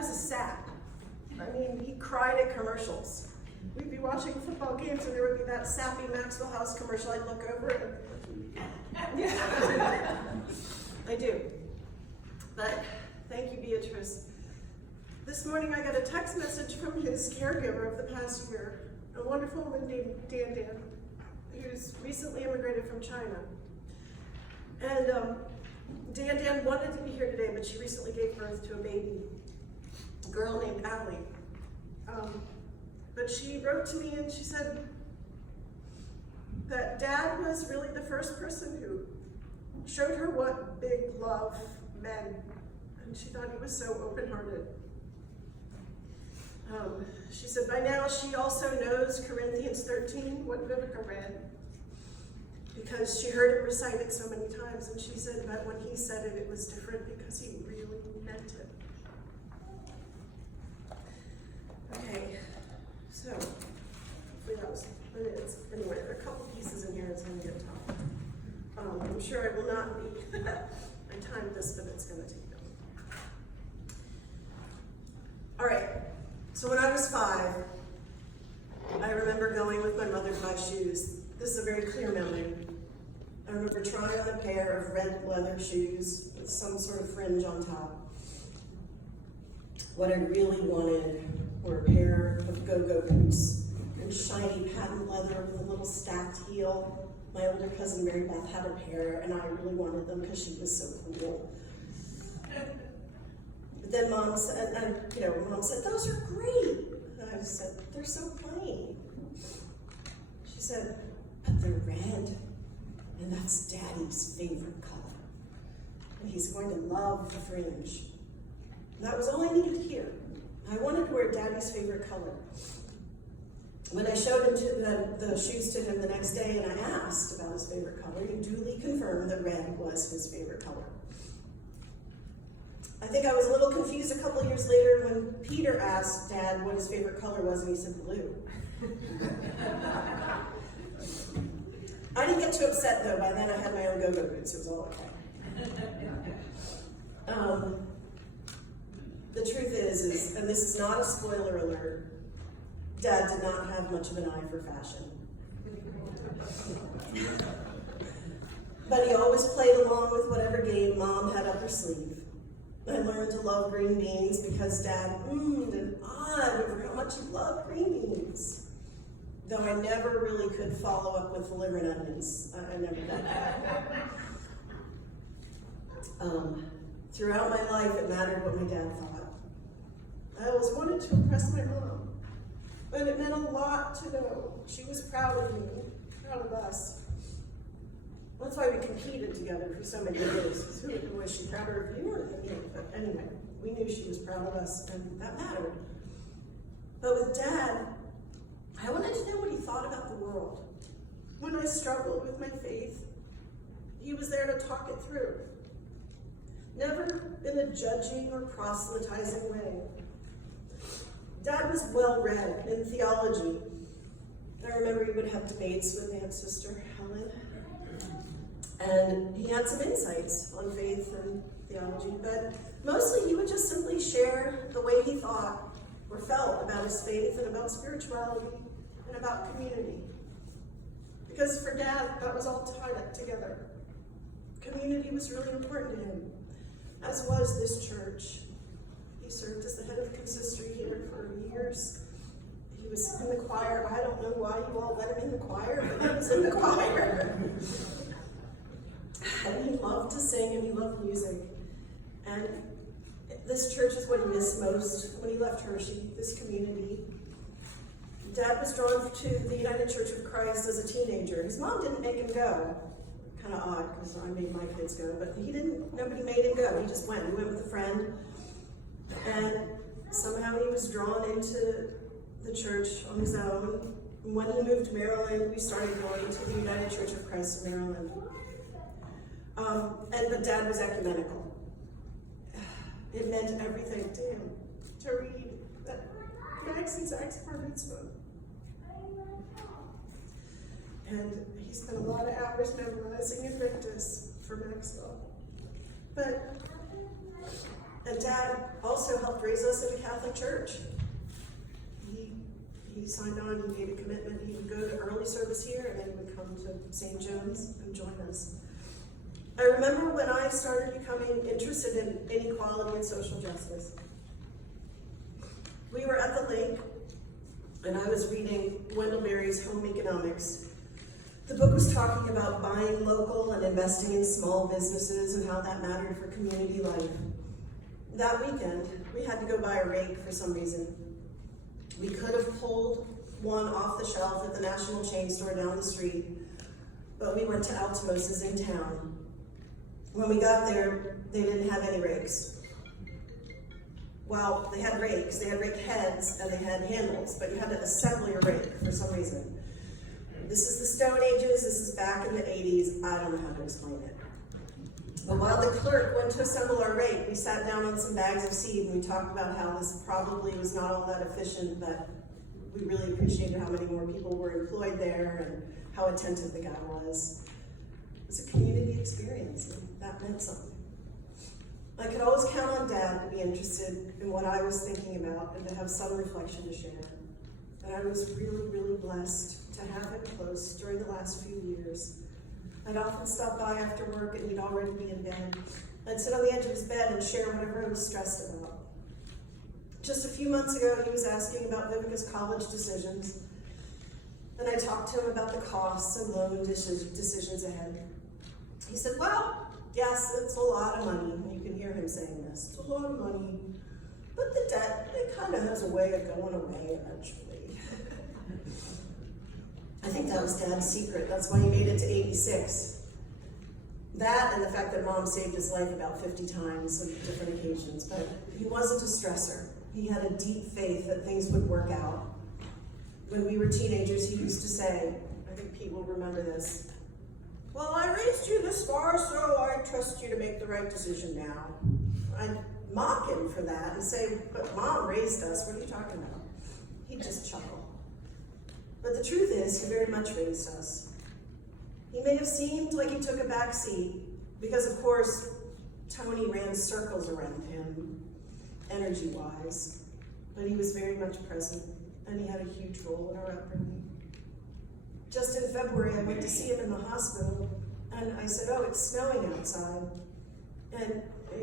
was a sap. I mean, he cried at commercials. We'd be watching football games and there would be that sappy Maxwell House commercial. I'd look over and, yeah, I do. But thank you, Beatrice. This morning I got a text message from his caregiver of the past year, a wonderful woman named Dan, who's recently immigrated from China. And Dan wanted to be here today, but she recently gave birth to a baby, a girl named Allie. But she wrote to me and she said that Dad was really the first person who showed her what big love meant, and she thought he was so open-hearted. She said by now she also knows Corinthians 13, what Vivica read, because she heard it recited so many times, and she said that when he said it, it was different because he really meant it. Okay, so hopefully that was, anyway, there are a couple pieces in here that's going to get tough. I'm sure I will not be, I timed this, but it's going to take them. All right, so when I was 5, I remember going with my mother to buy shoes. This is a very clear memory. I remember trying on a pair of red leather shoes with some sort of fringe on top. What I really wanted were a pair of go-go boots and shiny patent leather with a little stacked heel. My older cousin Mary Beth had a pair, and I really wanted them because she was so cool. But then Mom said, Mom said, those are great. And I said, they're so plain. She said, but they're red, and that's Daddy's favorite color. And he's going to love the fringe. And that was all I needed to hear. I wanted to wear Daddy's favorite color. When I showed him the shoes to him the next day and I asked about his favorite color, he duly confirmed that red was his favorite color. I think I was a little confused a couple years later when Peter asked Dad what his favorite color was, and he said blue. I didn't get too upset though. By then I had my own go-go boots. It was all okay. The truth is, and this is not a spoiler alert, Dad did not have much of an eye for fashion. But he always played along with whatever game Mom had up her sleeve. I learned to love green beans because Dad and awed over how much he loved green beans. Though I never really could follow up with the liver and onions. I never did that. Throughout my life, it mattered what my dad thought. I always wanted to impress my mom, but it meant a lot to know she was proud of me, proud of us. That's why we competed together for so many years. Was she prouder of you or than me? But anyway, we knew she was proud of us, and that mattered. But with Dad, I wanted to know what he thought about the world. When I struggled with my faith, he was there to talk it through. Never in a judging or proselytizing way. Dad was well-read in theology. I remember he would have debates with Aunt Sister Helen. And he had some insights on faith and theology, but mostly he would just simply share the way he thought or felt about his faith and about spirituality and about community. Because for Dad, that was all tied up together. Community was really important to him, as was this church. He served as the head of consistory here for years. He was in the choir. I don't know why you all let him in the choir, but he was in the choir. And he loved to sing and he loved music. And this church is what he missed most when he left Hershey, this community. Dad was drawn to the United Church of Christ as a teenager. His mom didn't make him go. Kind of odd, because I made my kids go, but nobody made him go. He just went. He went with a friend. And somehow he was drawn into the church on his own. And when he moved to Maryland, we started going to the United Church of Christ in Maryland. But Dad was ecumenical. It meant everything to him to read the X bar mitzvah. And he spent a lot of hours memorizing Invictus for Maxwell. And Dad Dad also helped raise us in the Catholic Church. He signed on, he made a commitment. He would go to early service here, and then he would come to St. John's and join us. I remember when I started becoming interested in inequality and social justice. We were at the lake, and I was reading Wendell Berry's Home Economics. The book was talking about buying local and investing in small businesses and how that mattered for community life. That weekend, we had to go buy a rake for some reason. We could have pulled one off the shelf at the National Chain Store down the street, but we went to Altamos's in town. When we got there, they didn't have any rakes. Well, they had rakes, they had rake heads, and they had handles, but you had to assemble your rake for some reason. This is the Stone Ages, this is back in the 80s, I don't know how to explain it. But while the clerk went to assemble our rake, we sat down on some bags of seed and we talked about how this probably was not all that efficient, but we really appreciated how many more people were employed there and how attentive the guy was. It was a community experience, and that meant something. I could always count on Dad to be interested in what I was thinking about and to have some reflection to share. And I was really, really blessed to have him close during the last few years. I'd often stop by after work and he'd already be in bed. I'd sit on the edge of his bed and share whatever I was stressed about. Just a few months ago, he was asking about Vivica's college decisions, and I talked to him about the costs and loan decisions ahead. He said, well, yes, it's a lot of money. And you can hear him saying this. It's a lot of money. But the debt, it kind of has a way of going away eventually. I think that was Dad's secret. That's why he made it to 86. That and the fact that Mom saved his life about 50 times on different occasions. But he wasn't a stressor. He had a deep faith that things would work out. When we were teenagers, he used to say, I think Pete will remember this, well, I raised you this far, so I trust you to make the right decision now. I'd mock him for that and say, but Mom raised us, what are you talking about? He'd just chuckle. But the truth is, he very much raised us. He may have seemed like he took a back seat because, of course, Tony ran circles around him, energy-wise, but he was very much present, and he had a huge role in our upbringing. Just in February, I went to see him in the hospital, and I said, oh, it's snowing outside. And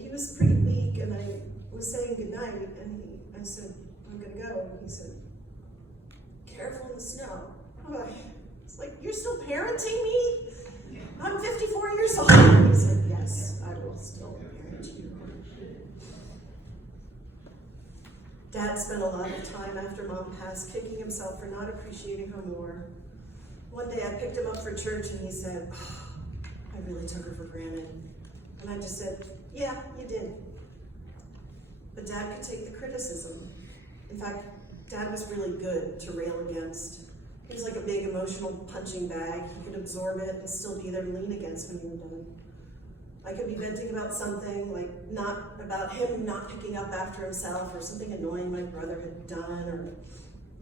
he was pretty weak, and I was saying goodnight, and I said, I'm gonna go. And he said, careful in the snow. It's like, you're still parenting me? I'm 54 years old. He said, yes, I will still parent you. Dad spent a lot of time after Mom passed kicking himself for not appreciating her more. One day I picked him up for church and he said, oh, I really took her for granted. And I just said, yeah, you did. But Dad could take the criticism. In fact, Dad was really good to rail against. He was like a big emotional punching bag. He could absorb it and still be there to lean against when you were done. I could be venting about something, like not about him not picking up after himself, or something annoying my brother had done, or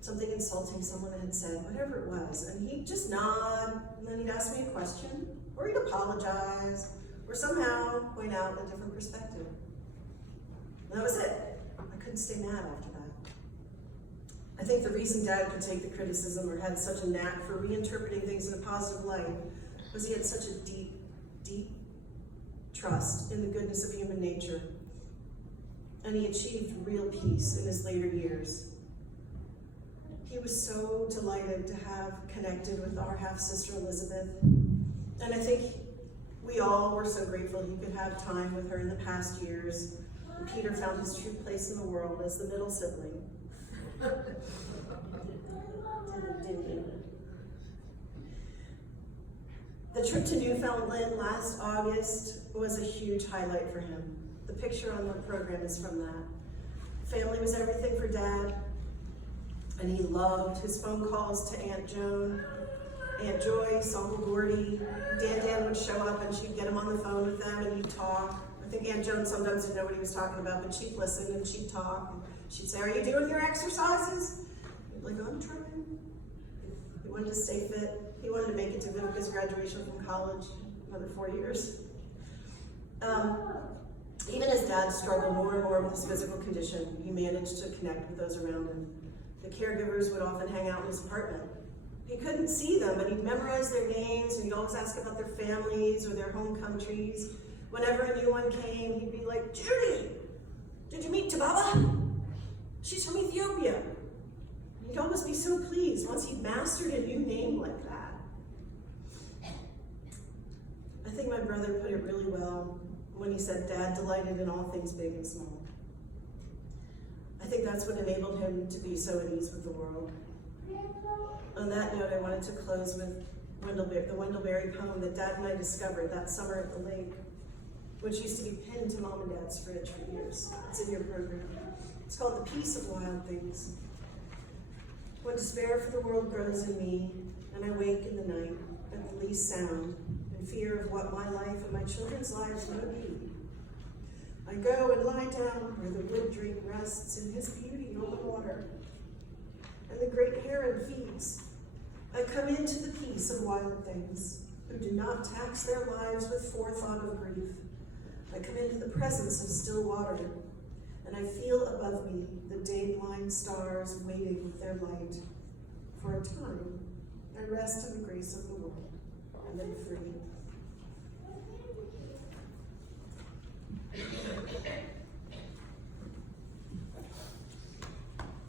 something insulting someone had said, whatever it was. And he'd just nod, and then he'd ask me a question, or he'd apologize, or somehow point out a different perspective. And that was it. I couldn't stay mad after that. I think the reason Dad could take the criticism or had such a knack for reinterpreting things in a positive light was he had such a deep, deep trust in the goodness of human nature. And he achieved real peace in his later years. He was so delighted to have connected with our half-sister Elizabeth. And I think we all were so grateful he could have time with her in the past years. And Peter found his true place in the world as the middle sibling. The trip to Newfoundland last August was a huge highlight for him. The picture on the program is from that. Family was everything for Dad, and he loved his phone calls to Aunt Joan, Aunt Joyce, Uncle Gordy. Dan would show up and she'd get him on the phone with them and he'd talk. I think Aunt Joan sometimes didn't know what he was talking about, but she'd listen and she'd talk. She'd say, are you doing your exercises? He'd be like, I'm trying. He wanted to stay fit. He wanted to make it to Vivica's graduation from college, another 4 years. Even as Dad struggled more and more with his physical condition, he managed to connect with those around him. The caregivers would often hang out in his apartment. He couldn't see them, but he'd memorize their names, and he'd always ask about their families or their home countries. Whenever a new one came, he'd be like, "Judy, did you meet Tababa? She's from Ethiopia." He'd always be so pleased once he'd mastered a new name like that. I think my brother put it really well when he said Dad delighted in all things big and small. I think that's what enabled him to be so at ease with the world. On that note, I wanted to close with the Wendellberry poem that Dad and I discovered that summer at the lake, which used to be pinned to Mom and Dad's fridge for years. It's in your program. It's called The Peace of Wild Things. When despair for the world grows in me, and I wake in the night at the least sound, in fear of what my life and my children's lives may be, I go and lie down where the wood drake rests in his beauty on the water, and the great heron feeds. I come into the peace of wild things, who do not tax their lives with forethought of grief. I come into the presence of still water, and I feel above me the day-blind stars waiting with their light. For a time, I rest in the grace of the world, and then free.